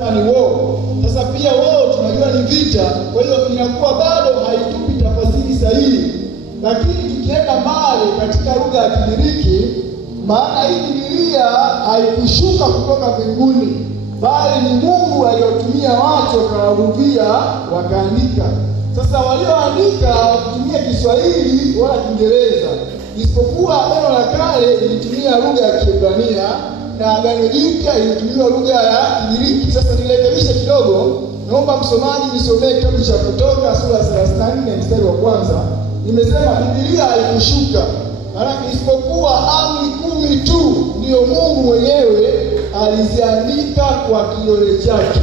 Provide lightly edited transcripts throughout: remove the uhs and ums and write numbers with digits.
ni war. Sasa pia war tunajua ni vita, kwa hiyo inakuwa bado haitupi tafsiri sahihi. Lakini tukienda mbali katika lugha ya Kigiriki, maana hii Biblia haikushuka kutoka mbinguni, bali ni Mungu aliyotumia watu wakawavuvia wakaandika. Sasa walioandika hawakutumia Kiswahili wala Kiingereza, isipokuwa Agano la Kale lilitumia lugha ya Kiebrania na Agano Jipya ilitumia lugha ya Kigiriki. Sasa nirekebishe kidogo, naomba msomaji nisomee kitabu cha Kutoka sura 34 mstari wa kwanza. Nimesema Biblia haikushuka, maana isipokuwa amri 10 tu ndio Mungu mwenyewe aliziandika kwa kidole chake.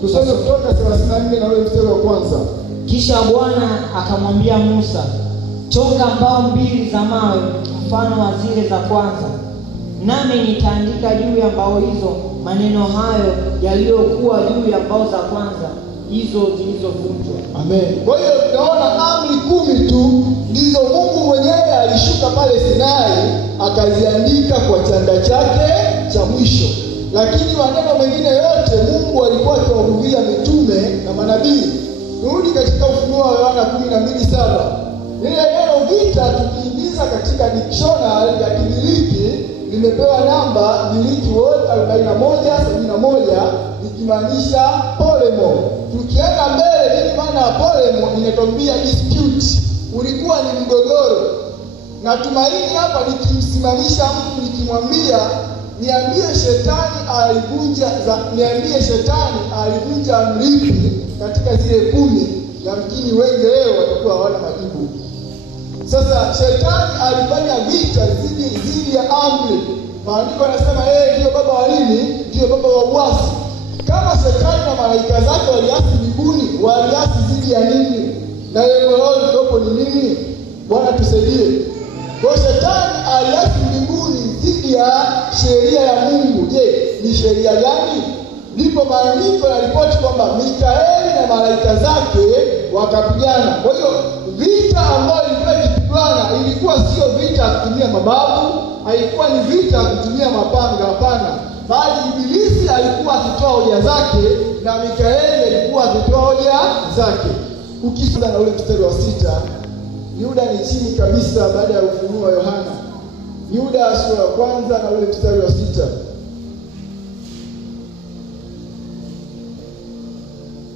Tusome Kutoka 34 na ule mstari wa kwanza. Kisha Bwana akamwambia Musa, chonga mbao 2 za mawe mfano wa zile za kwanza, nami nitaandika juu ya mbao hizo maneno hayo yaliyokuwa juu ya mbao za kwanza hizo zilizovunjwa. Amen. Kwa hiyo tunaona amri 10 tu ndizo Mungu mwenyewe alishuka pale Sinai akaziandika kwa chanda chake cha mwisho. Lakini maneno mengine yote Mungu alikuwa akiwahudhuria mitume na manabii. Turudi katika Ufunuo wa Yohana 12:7. Ile neno vita tukiingiza katika dictionary ya Kigiriki limepewa namba Giliki word 4171 ikimaanisha polemo. Tukienda mbele nini maana ya polemo? Inatuambia dispute. Ulikuwa ni mgogoro. Na tumaini hapa nikimsimamisha mtu nikimwambia niambie shetani alivunja amri katika zile 10, yamkini wengi leo watakuwa hawana majibu. Sasa shetani alifanya vita dhidi ya amri. Maandiko yanasema yeye ndio baba wa nini? Ndio baba wa uasi. Kama shetani na malaika zake waliasi mbinguni, waliasi dhidi ya nini? Na lengo lao lilopo ni nini? Bwana tusaidie. Kwa shetani aliasi mbinguni dhidi ya sheria ya Mungu. Je, ni sheria gani? Ndipo maandiko yanaripoti kwamba Mikaeli na malaika zake wakapigana. Kwa hiyo vita ambayo ilikuwa ikipigana ilikuwa sio vita ya kutumia mabavu, haikuwa ni vita ya kutumia mapanga, hapana. Bali Ibilisi alikuwa akitoa hoja zake na Mikaeli alikuwa akitoa hoja zake. Ukisoma na ule mstari wa 6, Yuda ni chini kabisa baada ya Ufunuo wa Yohana. Yuda sura ya kwanza na ule mstari wa 6.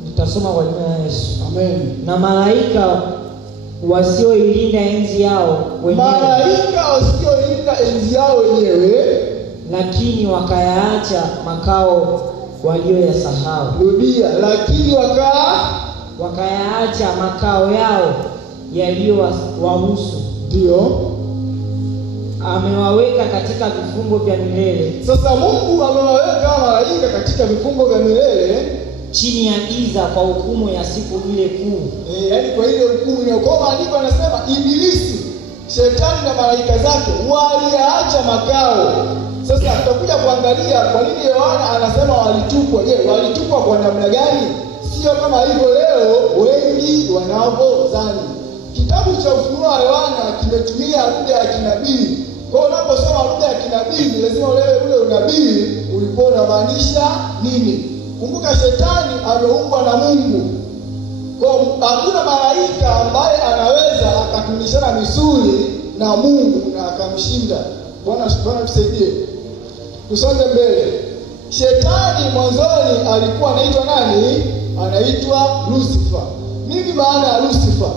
Nitasoma kwa jina la Yesu. Amen. Na malaika wasioilinda enzi yao wenyewe, lakini wakayaacha makao walioyasahau. Rudia, lakini wakayaacha makao yao yaliyowahusu. Ndio amewaweka katika vifungo vya milele. Sasa Mungu amewaweka malaika katika vifungo vya milele chini ya giza kwa hukumu ya siku ile kuu. Yaani kwa ile hukumu ile. Kwa maandiko anasema Ibilisi, shetani na malaika zake waliacha makao. Sasa tutakuja kuangalia kwa nini Yohana anasema walitupwa. Je, walitupwa kwa namna gani? Sio kama hivyo leo wengi wanavyodhani. Kitabu cha Ufunuo wa Yohana kimetumia lugha ya kinabii. Kwa unaposoma lugha ya kinabii ni lazima uelewe ule unabii ulikuwa unamaanisha nini. Kumbuka shetani ameumbwa na Mungu. Kwa hakuna malaika ambaye anaweza akatumishana misuli na Mungu na akamshinda. Bwana tusaidie. Tusonge mbele. Shetani mwanzoni alikuwa anaitwa nani? Anaitwa Lucifer. Nini maana ya Lucifer?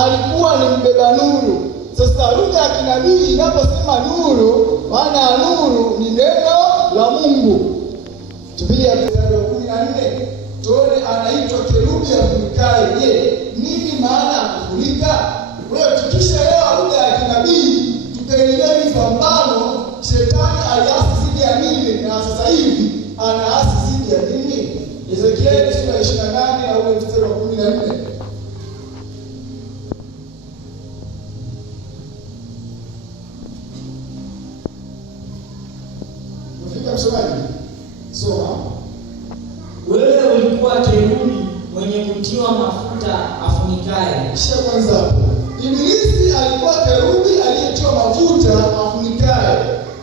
Alikuwa ni mbeba nuru. Sasa lugha ya kinabii inaposema nuru, maana ya nuru ni neno la Mungu. Tupilia mstari wa 14. Tuone anaitwa kerubi afunikaye. Je, nini maana ya kufunika? Wewe tukishaelewa lugha ya kinabii, tukaelewa mfano shetani aliasi dhidi ya nini na sasa hivi anaasi dhidi ya nini? Ezekieli sura 28 na ule mstari wa 14. Mfika msomaji. Soma. Wewe ulikuwa kerubi mwenye kutiwa mafuta afunikaye. Kisha kwanza hapo. Ibilisi alikuwa kerubi aliyetiwa mafuta afunikaye.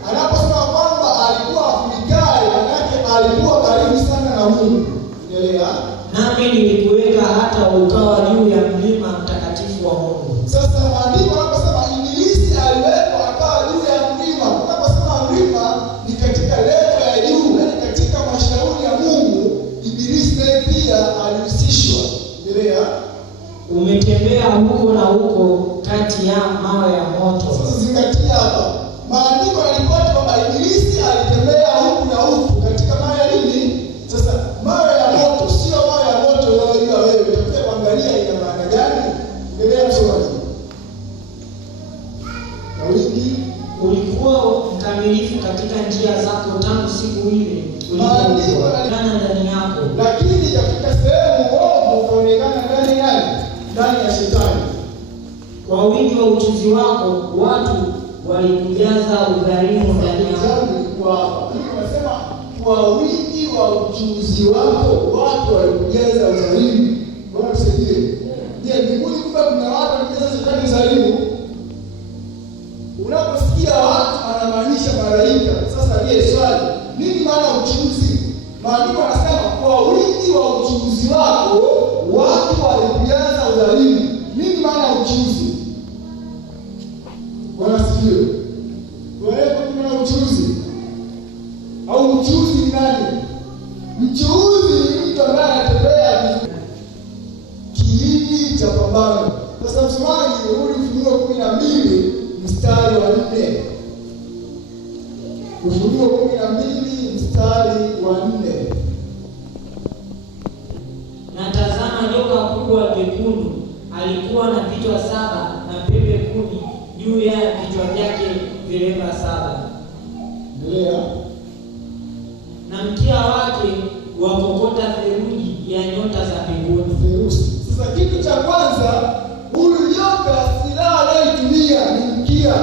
Anaposema kwamba alikuwa afunikaye, maana alikuwa karibu sana na Mungu. Mungu. Endelea. Nami nilikuweka hata ukawa juu ya mlima mtakatifu wa Mungu. Sasa maandiko yanaposema ibilisi aliwekwa akawa juu ya mlima. Unaposema mlima ni katika level ya juu, yaani katika mashauri ya Mungu, ibilisi naye pia alihusishwa. Endelea. Umetembea huko na huko kati ya mawe ya moto. Sasa zingatia hapa. Maandiko yalipata kwamba ibilisi alitembea huku na huku katika mawe ya nini? Sasa mawe ya moto sio mawe ya moto unayojua wewe. Utakuja kuangalia ina maana gani? Endelea msomaji. Daudi, ulikuwa mkamilifu katika njia zako tangu siku ile ulipoonekana ndani yako. Lakini katika sehemu uovu ukaonekana ndani yake, ndani ya Shetani. Kwa wingi wa ujuzi wako watu walikujaza udhalimu ndani yako. Unasema kwa wingi wa ujuzi wako watu walikujaza udhalimu. Bwana tusaidie. Je, mbinguni kumbe kuna watu wanajaza Shetani udhalimu? Unaposikia watu anamaanisha malaika. Sasa je, swali, nini maana ujuzi? Maandiko yanasema kwa wingi wa ujuzi wako watu walikujaza udhalimu. Nini maana ujuzi? Wanasifiwe. Wewe kuna ujuzi? Au mchuzi ni nani? Mchuzi ni mtu ambaye anatembea vizuri. Kiini cha pambano. Sasa msomaji, rudi Ufunuo 12 mstari wa 4. Ufunuo 12 mstari wa 4. Na tazama, joka kubwa jekundu alikuwa na vichwa 7 na pembe 10, juu ya vichwa vyake vilemba 7. Endelea. Na mkia wake wakokota theluji ya nyota za mbinguni. Sasa kitu cha kwanza, huyu joka silaha anayotumia ni mkia.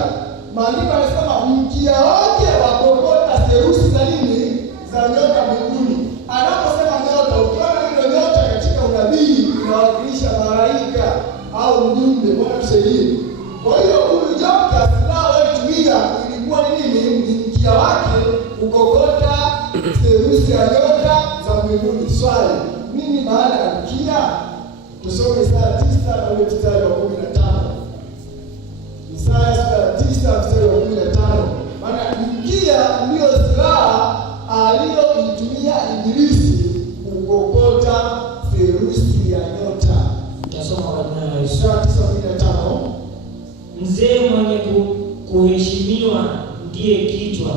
Maandiko yanasema mkia wake wakokota theluji za nini? Za nyota mbinguni. Anaposema nyota, ukiona ile nyota katika unabii inawakilisha malaika au mjumbe. Bwana tusaidie. Kwa hiyo huyu joka silaha anayotumia ilikuwa ni nini? Ni mkia wake kukokota theluji ya nyota za mbinguni. Swali, nini maana ya mkia? Tusome Isaya 9 na ule mstari wa 15. Isaya 9 mstari wa 15. Maana mkia ndio silaha aliyoitumia ibilisi kukokota theluji ya nyota. Tutasoma kwa jina la Yesu. Isaya 9:15. Mzee mwenye kuheshimiwa ndiye kichwa,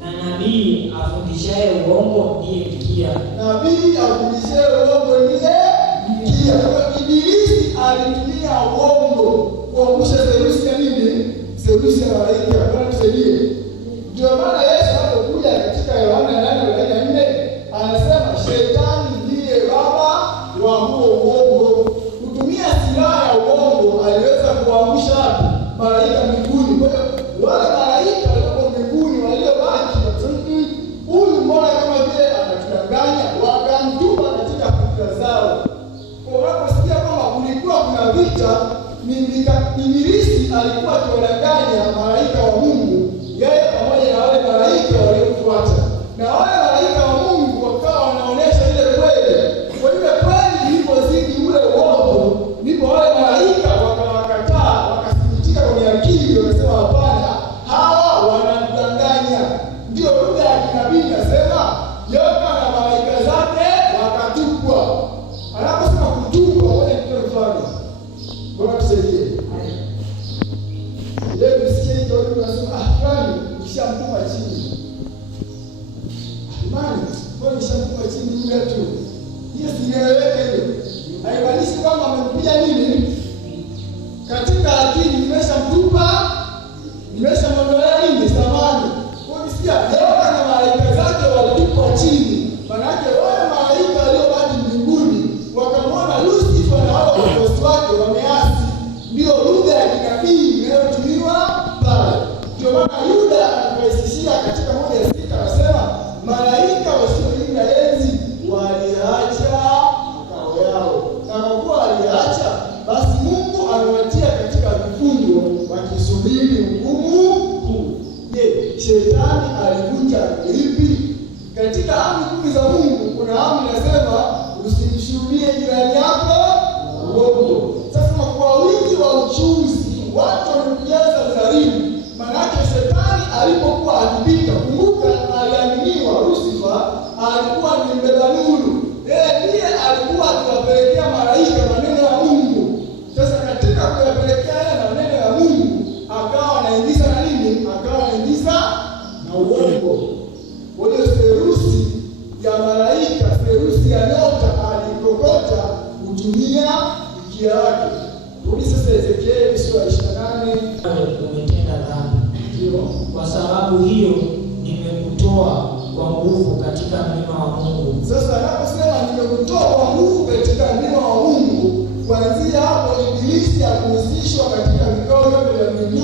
na nabii afundishaye uongo ndiye mkia. Nabii afundishaye uongo ndiye mkia. Kwa ibilisi alitumia uongo kuangusha theluji ya nini? Theluji ya malaika. Bwana tusaidie. Ndio maana Yesu alipokuja katika Yohana 8:4 anasema Shetani ndiye baba wa huo uongo. Kutumia silaha ya uongo aliweza kuangusha wapi? Malaika mbinguni. Kwa hiyo wale malaika walio mbinguni waliobaki, huyu mbona kama vile anatudanganya, wakamtupa katika fikra zao. Kwa unaposikia kwamba kulikuwa kuna vita, ibilisi alikuwa akiwadanganya malaika wa Mungu, yeye pamoja na wale malaika waliofuata. Na wale malaika wa Mungu wakawa wanaonesha ile kweli. Kwa ile kweli ilipozidi ule uongo, ndipo wale malaika wakawakataa, wakathibitika kwenye akili, wakasema hapana, hawa wanatudanganya. Ndio lugha ya kinabii inasema joka na malaika zake wakatupwa. Anaposema kutupwa, wale ndio mfano. Bwana tusaidie. Leo msikie hiyo unasema fulani kishamtuma chini. Imani, mbona kishamtuma chini muda tu? Hiyo sieleweke hiyo. Haimaanishi kwamba amempiga nini? Katika akili nimeshamtupa, nimeshamwondolea nini? Samani. Kwa hiyo sikia, joka na malaika zake walitupwa chini. Maana yake wale malaika waliobaki mbinguni wakamwona Lucifer na wale wafuasi wake wameasi. Ndio lugha ya kinabii inayotumiwa pale. Ndio maana Yuda anarahisishia katika 1:6 anasema malaika wasiolinda enzi wali alikuwa ni mbeba nuru. Yeye ndiye alikuwa akiwapelekea malaika maneno ya Mungu. Sasa katika kuyapelekea yale maneno ya Mungu, akawa anaingiza na nini? Akawa anaingiza na uongo. Kwa hiyo serusi ya malaika, serusi ya nyota alikokota kutumia mkia wake. Rudi sasa Ezekieli sura ya 28. Umetenda dhambi, Ndio. kwa sababu hiyo nimekutoa kwa nguvu katika mlima wa Mungu. Sasa anaposema nimekutoa kwa nguvu katika mlima wa Mungu, kuanzia